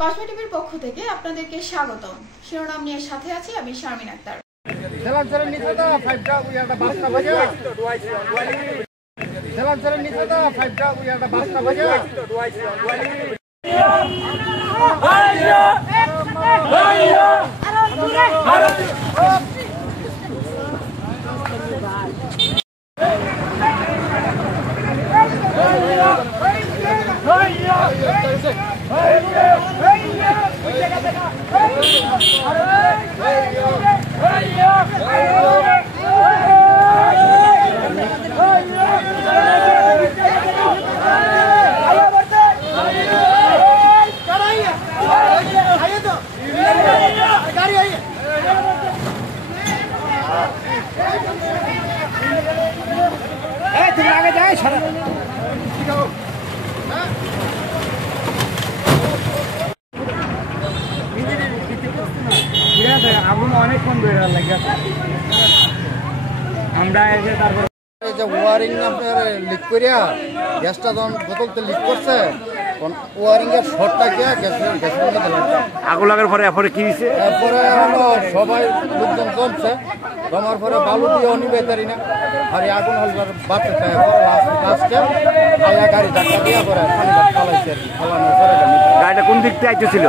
কসমে টিভির পক্ষ থেকে আপনাদেরকে স্বাগতম। শিরোনাম নিয়ে সাথে আছি আমি শারমিন আক্তার। অনেকক্ষণ ধরে আমরা এসে তারপর ওয়ারিং আপনার লিক করিয়া গ্যাসটা যখন বোতলতে লিক করছে ওয়ারিং এর শর্টটা গিয়া আগুন লাগার পরে এরপরে কি হয়েছে? এরপরে হলো সবাই লোকজন জমছে, জমার পরে বালু দিয়ে নিবে পারি না, আর এই আগুন হলবার বাড়তে চায় লাস্টে আয়া গাড়ি ধাক্কা দিয়া পরে পানি ফালাইছে আর কি। ফালানোর পরে গাড়িটা কোন দিক থেকে আইতেছিল?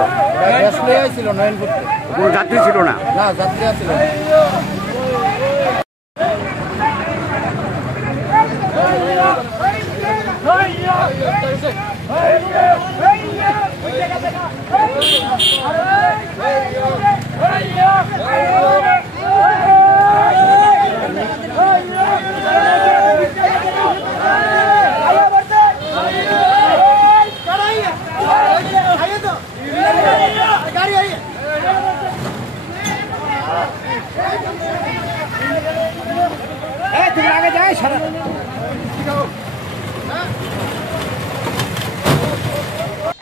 গ্যাস নিয়ে আইছিল নয়নপুর থেকে। কোনো যাত্রী ছিল না? না, যাত্রী আছিল না।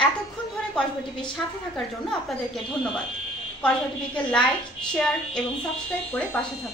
এতক্ষণ ধরে কসমে টিভির সাথে থাকার জন্য আপনাদেরকে ধন্যবাদ। কসমে টিভিকে লাইক, শেয়ার এবং সাবস্ক্রাইব করে পাশে থাকুন।